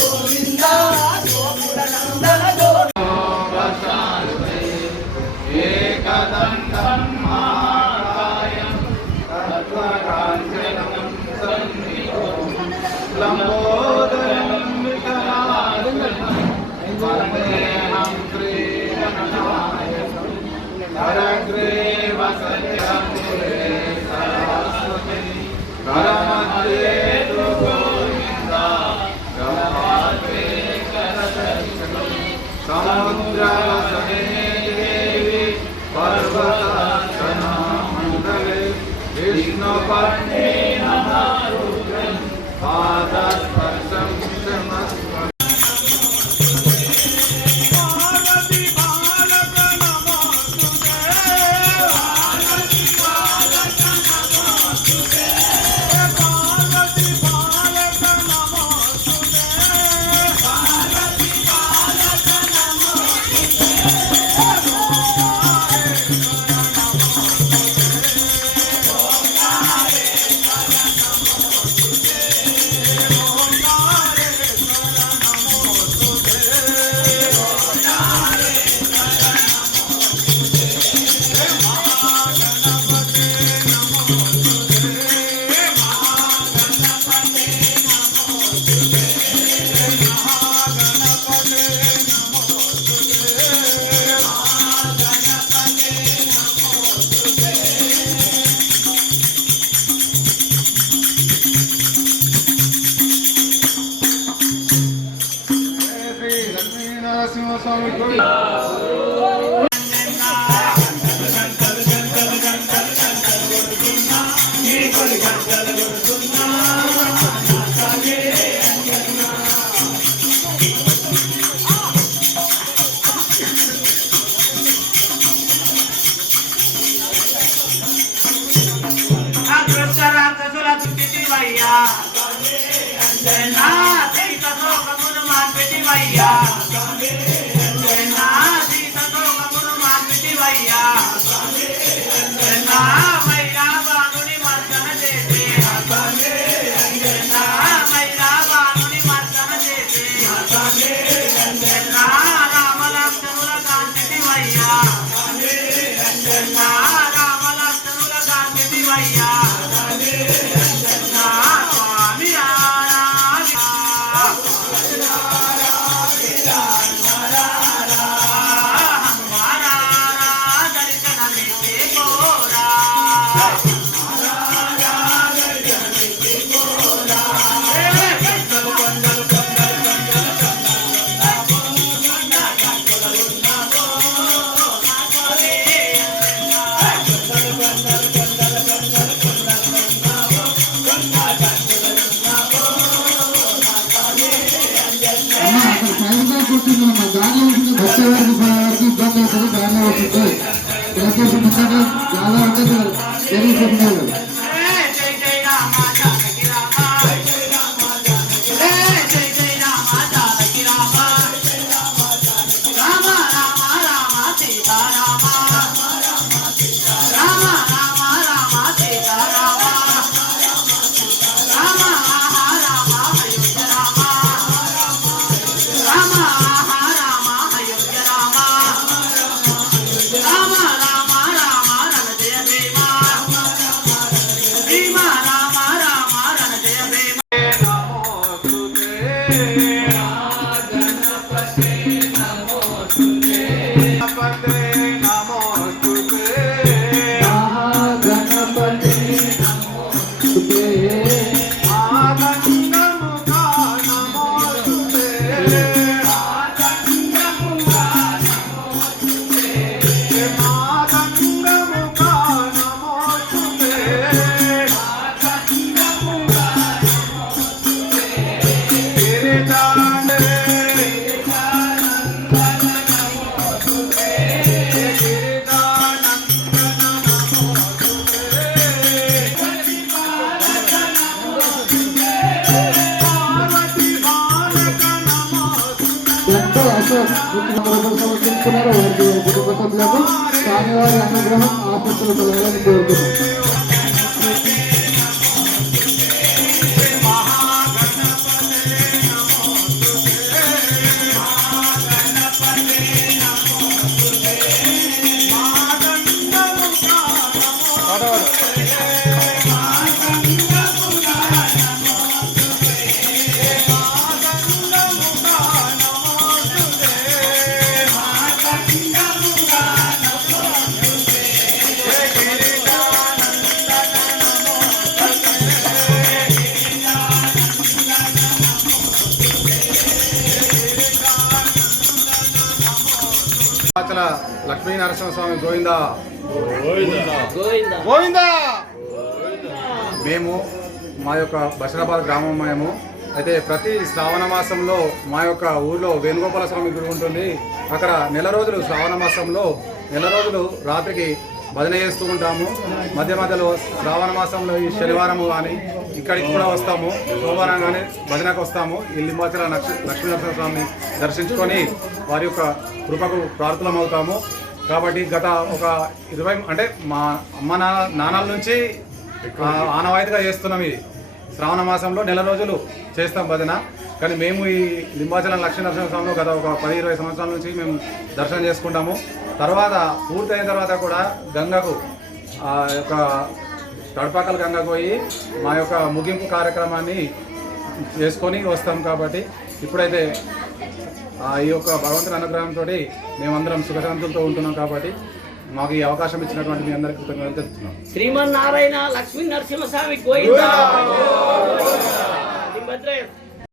Peace. గ్రామం చేస్తారు వచ్చింది చాలా అంటే Yeah. రూపాయలు సమర్పించుకున్నారు వారికి వారి కుటుంబ సభ్యులకు స్వామివారి అనుగ్రహం ఆశస్సులు కలగాలని కోరుతున్నాం అచల లక్ష్మీ నరసింహస్వామి గోవింద. గోవిందా. మేము మా యొక్క బషరాబాద్ గ్రామం మేము. అయితే ప్రతి శ్రావణ మాసంలో మా యొక్క ఊర్లో వేణుగోపాల స్వామి గుడి ఉంటుంది. అక్కడ నెల రోజులు శ్రావణ మాసంలో నెల రోజులు రాత్రికి భజన చేస్తూ ఉంటాము. మధ్య మధ్యలో శ్రావణ మాసంలో ఈ శనివారం కానీ ఇక్కడికి కూడా వస్తాము. సోమవారం కానీ భజనకు వస్తాము. ఈ లింబాచల లక్ష్మీ లక్ష్మీనరసింహ స్వామిని దర్శించుకొని వారి యొక్క కృపకు ప్రార్థనం అవుతాము కాబట్టి గత ఒక ఇరవై అంటే మా అమ్మ నాన్న నాన్నల నుంచి ఆనవాయితీగా చేస్తున్నాం ఇది. శ్రావణ మాసంలో నెల రోజులు చేస్తాం భజన. కానీ మేము ఈ లింబాచలం లక్ష్మీ నరసింహ స్వామిలో గత ఒక పది ఇరవై సంవత్సరాల నుంచి మేము దర్శనం చేసుకుంటాము. తర్వాత పూర్తయిన తర్వాత కూడా గంగకు ఆ యొక్క తడపాకల గంగకు పోయి మా యొక్క ముగింపు కార్యక్రమాన్ని చేసుకొని వస్తాం కాబట్టి ఇప్పుడైతే ఈ యొక్క భగవంతుని అనుగ్రహంతో మేమందరం సుఖశాంతులతో ఉంటున్నాం కాబట్టి మాకు ఈ అవకాశం ఇచ్చినటువంటి మీ అందరికీ కృతజ్ఞతలు తెలుపుతున్నాం. శ్రీమన్నారాయణ లక్ష్మీ నరసింహస్వామి గోవిందా.